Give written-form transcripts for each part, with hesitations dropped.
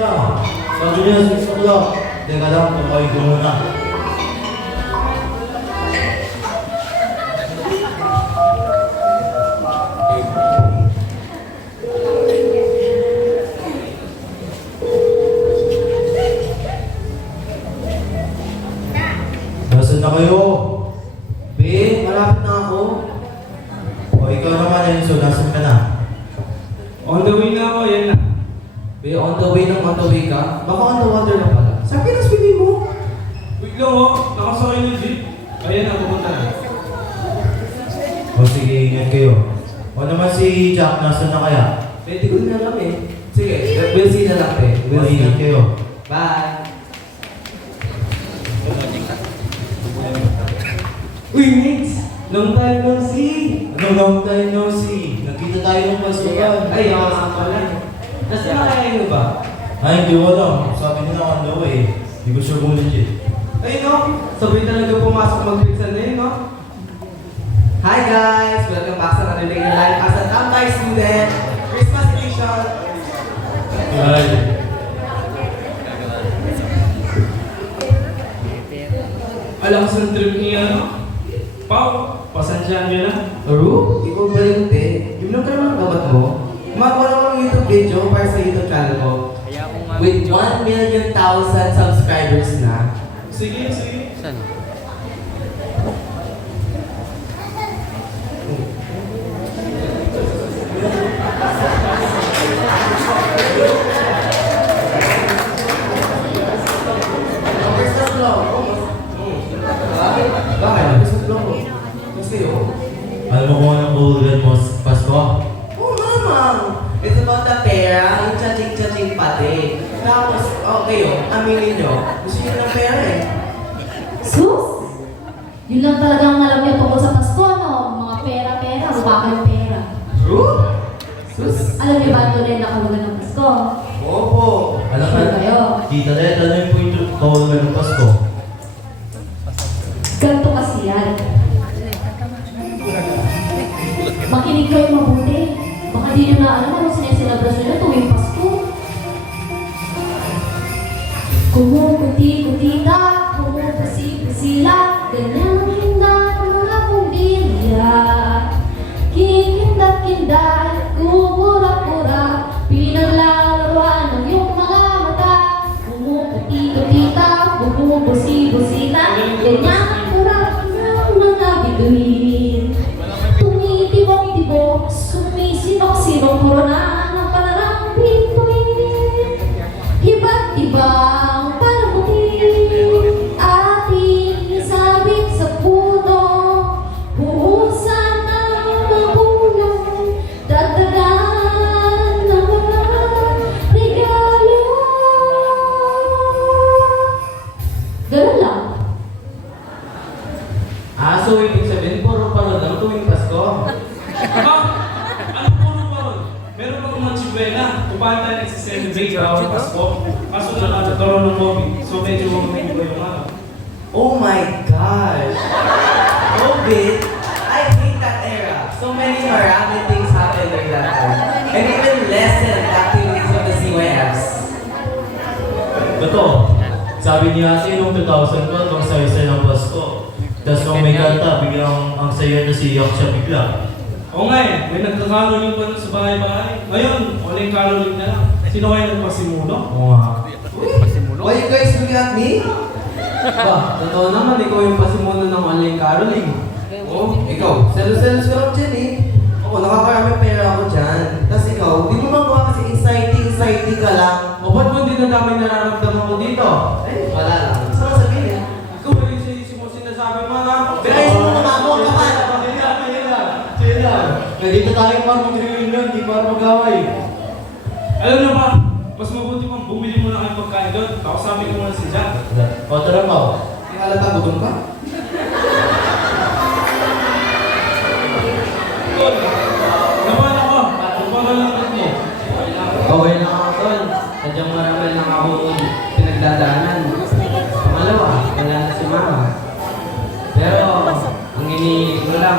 lang. Sabi niya, 6 o'clock. Teka lang, tumayo ko muna. Nasaan na kayo? Be, malapit na ako. O, ikaw naman, Enzo, nasaan ka na? On the way na ako, yan na. Be, on the way ka? Baka on the water na pala. Saan pinaswimming mo? Wait lang oh, nakasakay ng jeep. Ayan na, pupunta na. O sige, ingat kayo. O naman si Jack, nasaan na kaya? Pwede ko na lang eh. Sige, we'll see na lang eh. O, ingat kayo. Bye! Uy, Nix! Long time no see! Ano long time no see? Nagkita tayo ng pasukan. Ay, ako nga pala. Nasaan na kaya nyo ba? Ay, hindi ko alam. Sabi nila on the way. Hindi ko sure kung legit. Ay, no? Sabay talaga pumasok mag-pizza na yun, no? Hi guys! Welcome back sa Narinig na Live as a Tambay student! Christmas edition! Ay. Alam sa trip niya, no? Pao, pasansyahan niyo na. Ru? Ikaw ba yun, te? Yung lang ka naman gabat mo? Gumagawa lang ng YouTube video para sa YouTube channel ko. With 1 million thousand subscribers na. Sige, sige. Christmas vlog. Bakit? Christmas vlog ko. Kasi yun. Alam mo kung anong kuhulan mo sa Pasko? Oo, mamang. It's about the pera, yung chaching-chaching pati. Tapos, okay aminin nyo, gusto nyo ng pera eh. Sus! Yun lang talagang alam niyo tungkol sa Pasko, no? Mga pera-pera, mukha kayong pera. True? Sus? Alam niyo ba ang tunay na kahulugan ng Pasko? Opo. Alam Sure ka, kayo. Tita Let, ano yung point of kuhulan ng Pasko? Ganito kasi yan. Makinig kayo mabuti. Baka di nyo na alam anong sineselebration nyo tuwing Pasko. Kumukuti-kutita, kumupusi-pusila, ganyan ang hinda ng mga pumbilya. Kikindat-kindat, kumura-kura, pinaglalaroan ng iyong mga mata. Kumukuti-kutita, kumupusi-pusila, ganyan ang kurap ng mga bituin. Tumitibok-tibok, sumisinok-sinok, puro na ang palarang pintuin. Iba't ibang palamuti, ating sabit sa puno. Buhusan ng mabulang, dagdagan ng mga regalo. Ganun lang. So ibig sabihin, puro parod lang tuwing Pasko. Ha? Ano puro pa ron? Meron pa mga chibwela. Kung paano tayo nagsiselebrate sa Pasko. Kaso na nagkakaroon ng COVID. So medyo mga yung ano. Oh my gosh! COVID? I hate that era. So many marami things happened during that time. And even lessened activities of the CYFs. Totoo. Sabi niya ate, noong 2012, ang saya-saya ng Pasko. Tapos nung may kanta, biglang ang saya na siyak siya bigla. Oo nga eh. May nagkakaroling pa nun sa bahay-bahay. Ngayon, uling karoling na lang. Sino kayo nagpasimuno? Oo nga. Why you guys looking at me? Ba, totoo naman, ikaw yung pasimuno ng online caroling. Oh, ikaw, selos-selos ka lang dyan eh. Oo, nakakarami pera ako dyan. Tapos ikaw, di mo magawa kasi exciting ka lang. O ba't mo din ang daming nararamdaman ko dito? Eh, wala lang. Saan sabihin? Ikaw ba yung mo sinasabi mo na? Pero ayun mo mamamo ka man. Nandito tayo para mag-reunion, hindi para mag-away. Alam niyo ba? Mas mabuti pang bumili mo na kayo pagkain doon. Tapos sabi ko muna si Jack. O, tara pa. May halata gutom ka? Tol, naman ako. Kung paano lang mo. Okay lang ako, Tol. Sadyang marami lang ako pinagdadaanan. Pangalawa, wala na si Mama. Pero, ang iniisip ko lang,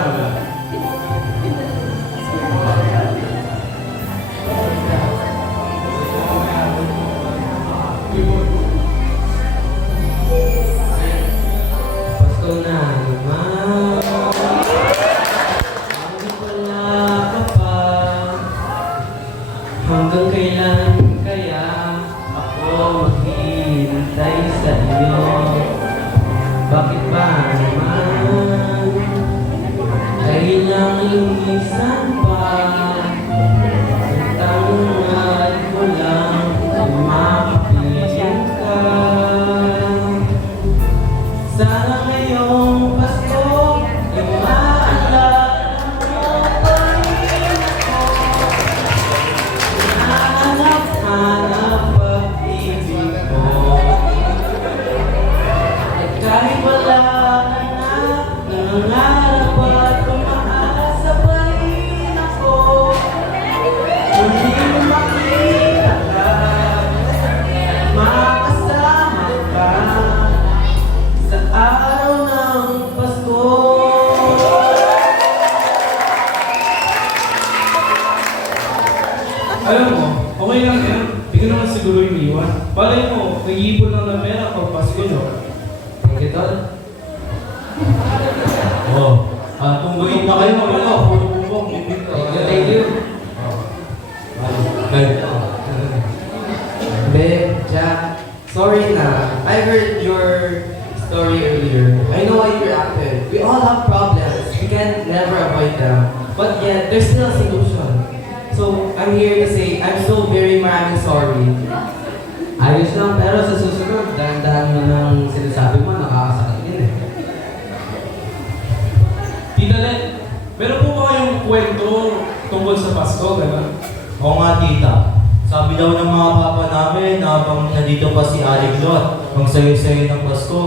Tol. Oh. Tungguin na kayo mga puro bubok, bibig ka. Thank you. Babe, Jack, sorry na. I heard your story earlier. I know how you reacted. We all have problems. We can never avoid them. But yet, there's still a solution. So, I'm here to say, I'm so very maraming sorry. Ayos lang, pero sa susunod, dahan-dahan mo ng sinasabi mo, nakakasakit din eh. Tita Len, meron po ba kayong kwento tungkol sa Pasko, gano'n? Oo nga, tita. Sabi daw ng mga papa namin na habang nandito pa si Aling Lot, ang sayo-sayo ng Pasko.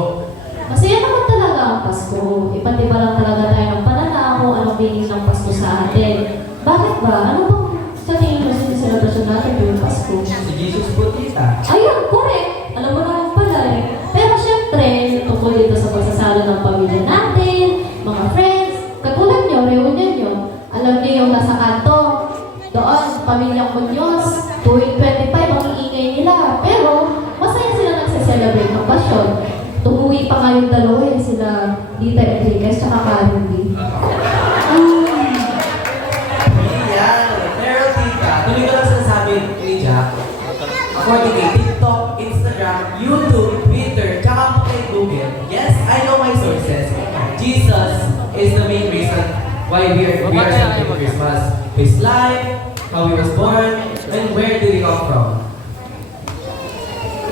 Masaya naman talaga ang Pasko. Iba't iba lang talaga tayo ng pananaw kung anong meaning ng Pasko sa atin. Bakit ba? Ano bang sa tingin mo siniselebrasyon natin tuwing Pasko? Si Jesus po, tita. Ayun, correct! Alam mo naman pala eh. Pero syempre, tungkol dito sa pagsasalo ng pamilya natin, mga friends, katulad nyo, reunion nyo. Alam niyo yung nasa kanto, doon, pamilyang Muñoz, tuwing 25 ang iingay nila. Pero, masaya sila nagsaselebrate ng pasyon. Tumuwi pa nga yung dalawa eh, sila Dita Enriquez tsaka Karen B. Yan. Pero tita, tuloy ko lang sinasabi ni Jack. According kay TikTok, Instagram, YouTube, Twitter, tsaka po kay Google. Yes, I know my sources. Jesus is the main reason why we are celebrating Christmas. His life, how he was born, and where did he come from.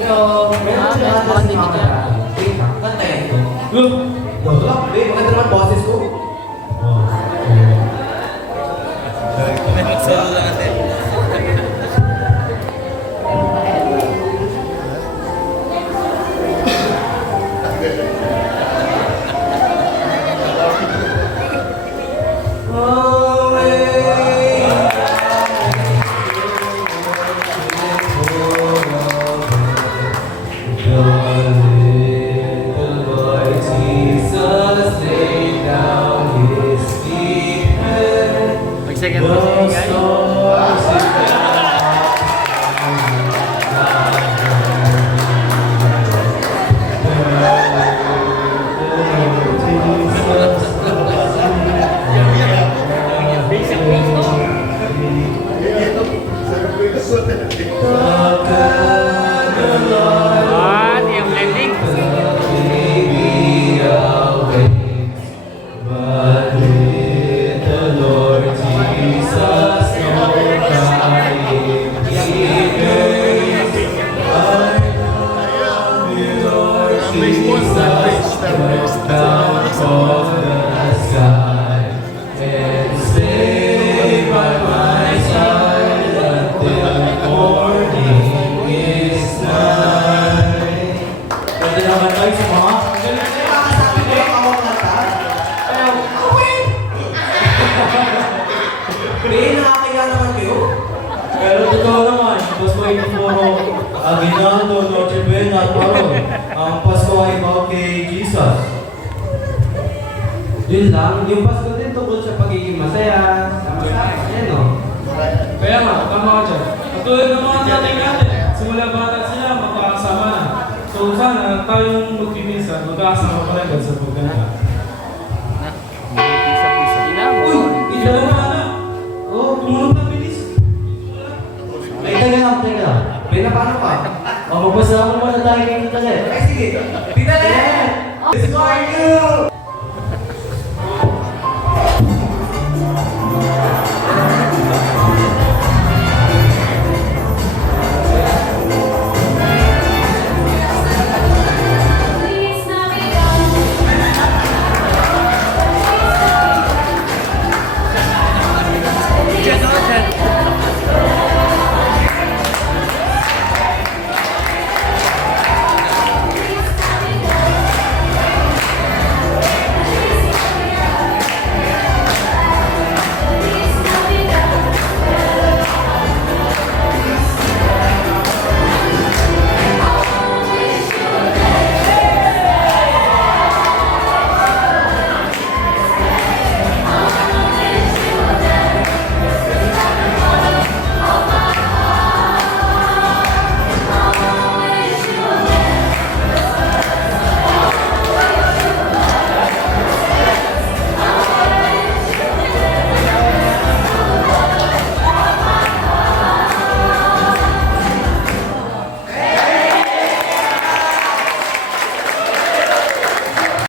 Pero, meron sila natin sa mga karami. Wait lang, kantayin ko. Look! Ito lang, babe, maganda naman boses ko. Mag-second verse guys. What? Yung blending? Pwede naman tayo sa mga Nakakasabi ko lang ako kanta. Pero, away! Babe, nakakaya naman kayo. Pero totoo naman, Pasko ay puro aginaldo, Noche Buena at Paro. Ang Pasko ay about kay Jesus. Yun lang, yung Pasko din tungkol sa pagiging masaya, sa masaya, yan o. Kaya nga, tama ka dyan. Katulad ng mga tatay natin, simula bata sila, magkakasama na. So sana tayong magpipinsan, magkakasama pa rin sa pagkanta. Uy! Ito na na! Oh, tumunod na bilis! Ay, teka lang, teka lang. May napano ka? O, magpasama muna tayo kay Tita Len. Ay, sige. Tita Len! Let's for you!